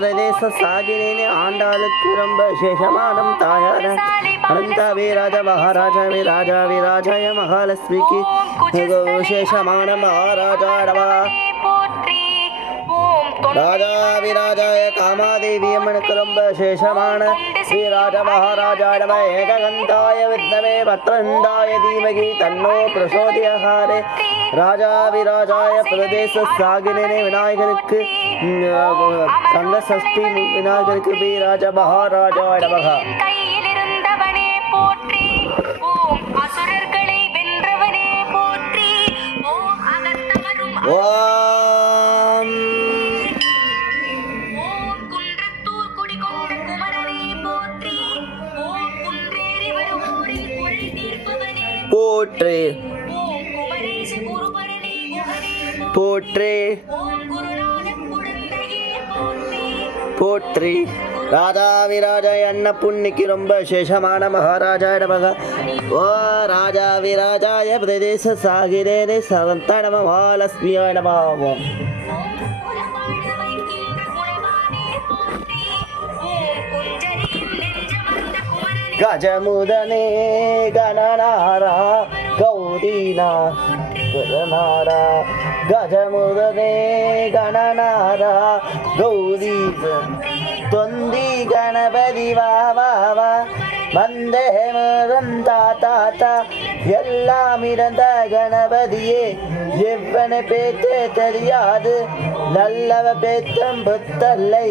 பிரதேச சாகினேனே ஆண்டாளுக்கு ரொம்ப விசேஷமானம் தாயார அனந்த வீராஜ மகாராஜா வீராஜாய மகாலட்சுமிக்கு விசேஷமான மகாராஜா ராஜா விராஜாய காமாதேவி அம்மனுக்கு ரொம்ப விசேஷமான ஸ்ரீராஜ மகாராஜாடம ஏககந்தாய வித்மவே பத்ரந்தாய தீமகி தன்னோ பிரசோதியகாரே ராஜா விராஜாய பிரதேச சாகினே விநாயகருக்கு கந்த சஷ்டி விநாயகருக்கு வீராஜ மகாராஜாடமக போற்றே போற்றே போற்றி ராஜா விராஜாய அன்னபுண்ணிக்கு ரொம்ப விசேஷமான மகாராஜாய நமக ஓ ராஜா விராஜாய பிரதேச சாகிரே சவந்த நம மகாலட்சுமியாய நம கஜமுதனே கணநாரா கௌதீனா கணநாரா கஜமுதனே கணநாரா கௌரி தொந்தி கணபதி வாவா வந்தே தாத்தா எல்லாம் இறந்த கணபதியே எவ்வன பேச்சே தெரியாது நல்லவ பேச்சம் புத்தல்லை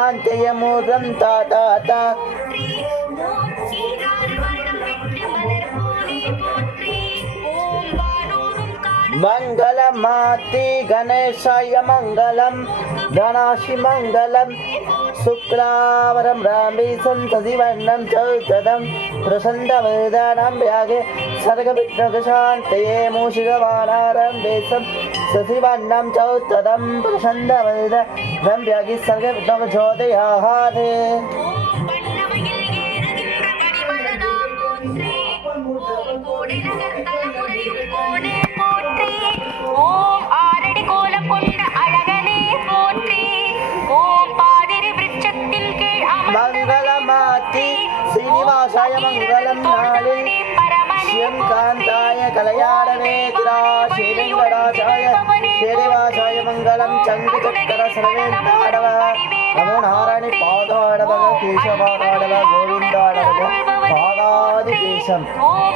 ஆந்தைய மூலம் தாத்தா மங்களம் மாத்தி கணேசாய மங்களம் கணாசி மங்களம் சுக்லாவரம் ராமேசம் சதிவண்ணம் சௌததம் பிரசந்தவேதானம் வியாகே சர்கவிக்னகசாந்தயே மூஷிகவானாரம் வேசம் சதிவண்ணம் சௌததம் பிரசந்தவேதானம் வியாகி சர்கவிக்னகஜோதயாஹாரே ஓம் ஆரடி கோலம் கொண்ட அழகனே போற்றி ஓம் பாதிரி விருட்சத்தின் கீழ் மங்களமாத்தி ஸ்ரீனிவாசாய மங்களம் நாளே சிவம் காந்தாய கலையாடவே திராசீலிங்கடாசாய ஸ்ரீனிவாசாய மங்களம் சங்கு சக்கர சர்வேந்தாடவ நமோ நாராயணி பாதாடவ கேசவாடாடவ கோவிந்தாடவ பாதாதி கேசம்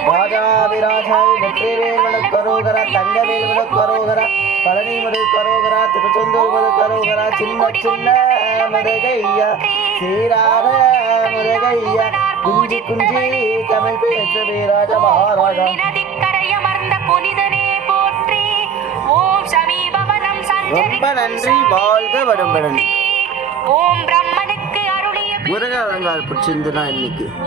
ராஜா விராஜாய வெற்றிவேல் கரோகர தங்கவேல் கரோகர பழனி முருக கரோகர திருச்செந்தூர் முருக கரோகர சின்ன சின்ன முருகையா சீரார முருகையா குஞ்சி குஞ்சி தமிழ் பேச வீராஜ மகாராஜா ரொம்ப நன்றி வாழ்க வடம்படன் ஓம் பிரம்மனுக்கு அருளிய முருக அலங்கார பிடிச்சிருந்துனா இன்னைக்கு